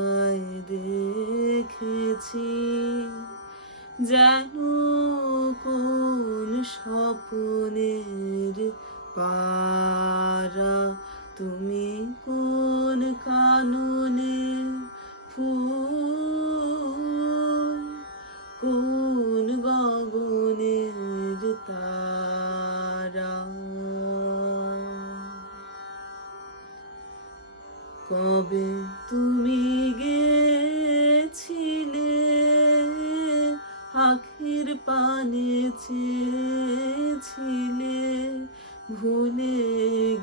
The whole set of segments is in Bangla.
তোমায় দেখেছি, জানো কোন স্বপ্নের পারা, তুমি কোন কাননে ফুল, কোন গগনের তারা। কবে তুমি গেছিলে আখির পানে চেয়েছিলে, ভুলে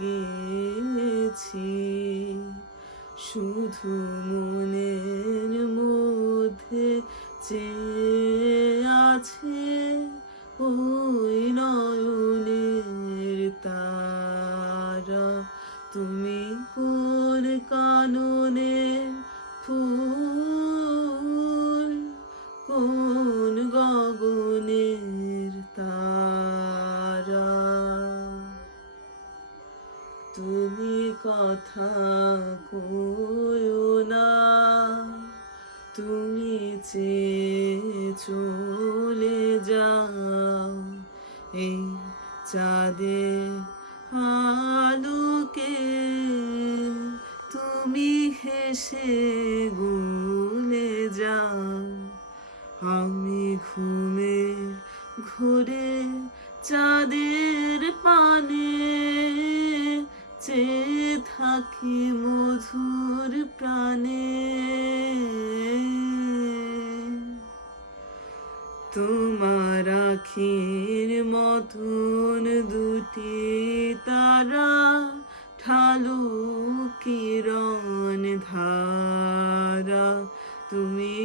গেছি শুধু মনের মধ্যে চেয়ে আছে ওই নয়নের তারা, তুমি কোন কাননে ফুল, কোন গগনের তারা। তুমি কথা কইও না, তুমি চেয়ে চলে যাও, এই চাঁদের আলোকে তুমি হেসে গলে যাও। আমি ঘুমের ঘোরে চাঁদের পানে চেয়ে থাকি মধুর প্রাণে, তোমার আখির মতন দুটি তারা, ঢালু কিরণ ধারা, তুমি